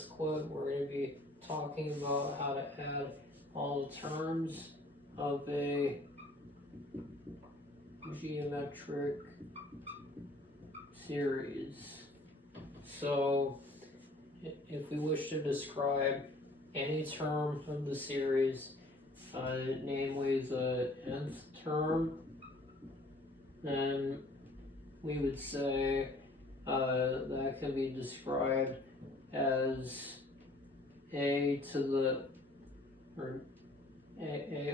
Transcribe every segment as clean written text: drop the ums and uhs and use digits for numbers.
this clip, we're going to be talking about how to add all the terms of a geometric series. So, if we wish to describe any term of the series, namely the nth term, then we would say that can be described as a to the, or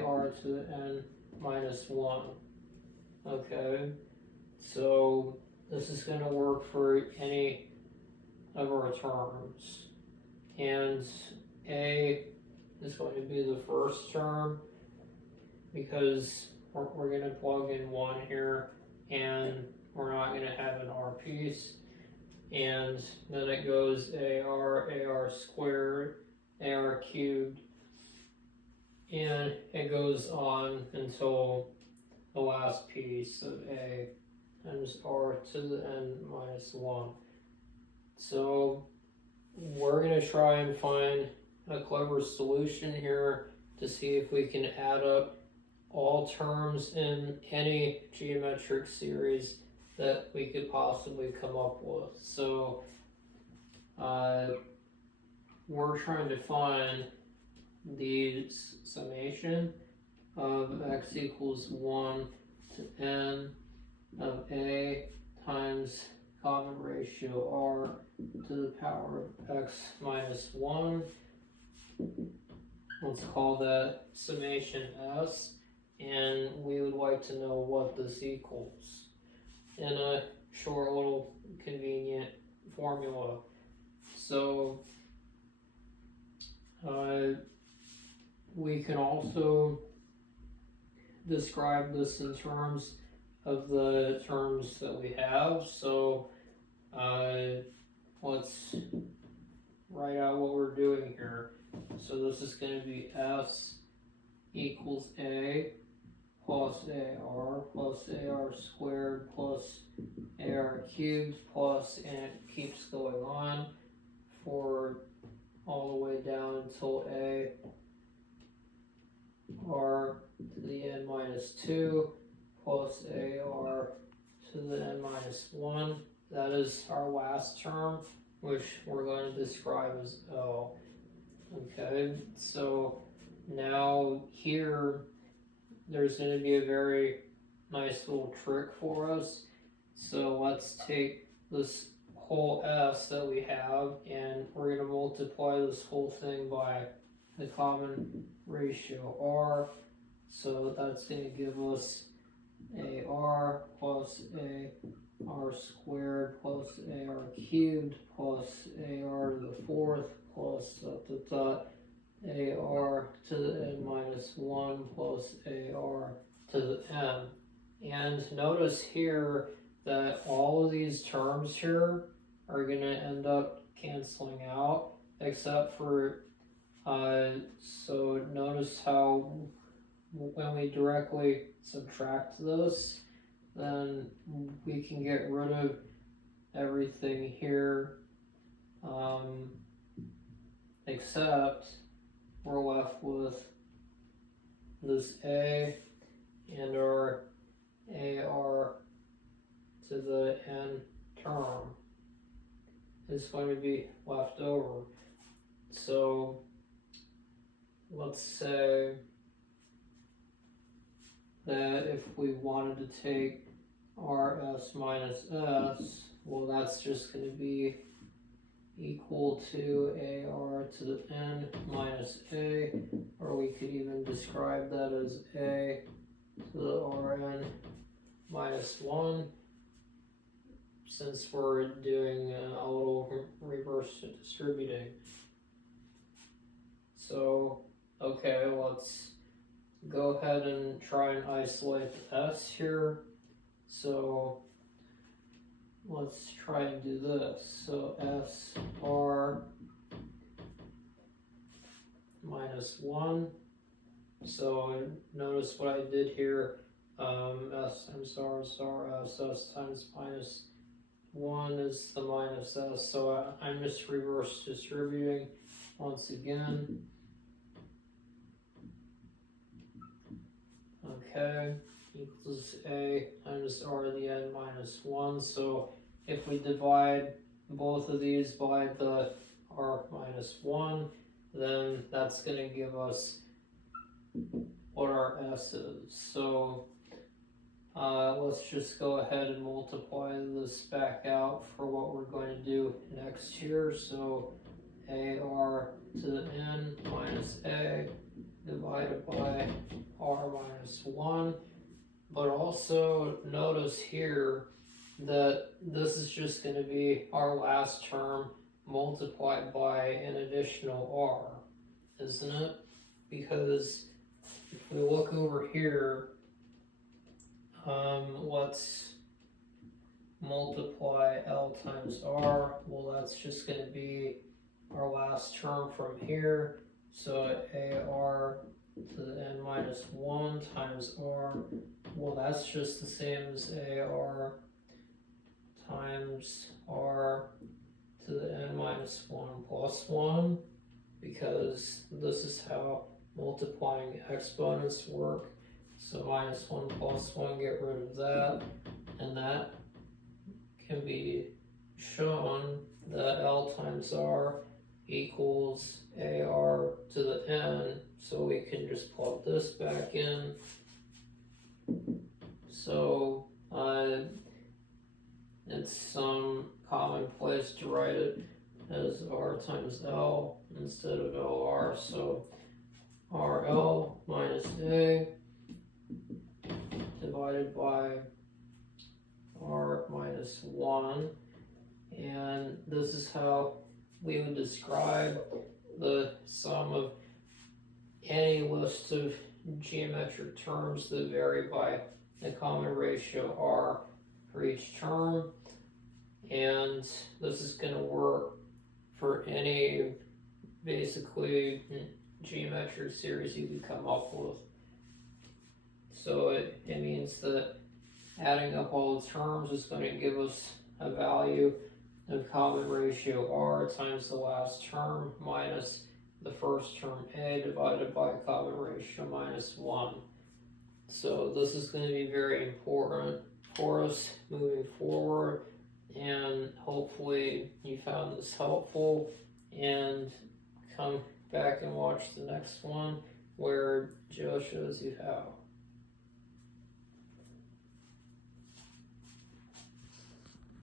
ar to the n minus 1. Okay, so this is going to work for any of our terms, and a is going to be the first term because we're going to plug in 1 here, and we're not going to have an r piece. And then it goes ar squared, ar cubed, and it goes on until the last piece of a times r to the n minus 1. So we're going to try and find a clever solution here to see if we can add up all terms in any geometric series that we could possibly come up with. So we're trying to find the summation of x equals 1 to n of a times common ratio r to the power of x minus 1. Let's call that summation s, and we would like to know what this equals in a short little convenient formula. So we can also describe this in terms of the terms that we have. So let's write out what we're doing here. So this is going to be s equals a plus ar squared plus ar cubed plus, and it keeps going on for all the way down until a r to the n minus 2 plus ar to the n minus 1. That is our last term, which we're going to describe as L. Okay, so now here there's going to be a very nice little trick for us. So let's take this whole s that we have, and we're going to multiply this whole thing by the common ratio r. So that's going to give us ar plus ar squared plus ar cubed plus ar to the 4th plus ar to the n minus 1 plus ar to the n. And notice here that all of these terms here are going to end up canceling out, except for, so notice how when we directly subtract this, then we can get rid of everything here, except we're left with this a and our ar to the n term is going to be left over. So let's say that if we wanted to take rs minus s, well, that's just going to be equal to ar to the n minus a, or we could even describe that as a to the rn minus 1, since we're doing a little reverse distributing. So, okay, let's go ahead and try and isolate the s here. So let's try and do this. So s r minus 1. So notice what I did here. S times r is r, s times minus 1 is the minus s, so I'm just reverse distributing once again. Okay, equals a times r to the n minus 1. So if we divide both of these by the r minus 1, then that's going to give us what our s is. So let's just go ahead and multiply this back out for what we're going to do next here. So ar to the n minus a divided by r minus 1. But also notice here that this is just going to be our last term multiplied by an additional r, isn't it? Because if we look over here, let's multiply L times R. Well, that's just going to be our last term from here. So AR to the n minus 1 times R. Well, that's just the same as AR times R to the n minus 1 plus 1, because this is how multiplying exponents work. So minus 1 plus 1, get rid of that, and that can be shown that L times R equals AR to the n, so we can just plug this back in. So it's some commonplace to write it as R times L instead of LR, so RL minus A divided by r minus 1, and this is how we would describe the sum of any list of geometric terms that vary by a common ratio r for each term. And this is going to work for any basically geometric series you could come up with. So it means that adding up all the terms is going to give us a value of common ratio r times the last term minus the first term a divided by common ratio minus 1. So this is going to be very important for us moving forward, and hopefully you found this helpful, and come back and watch the next one where Joe shows you how.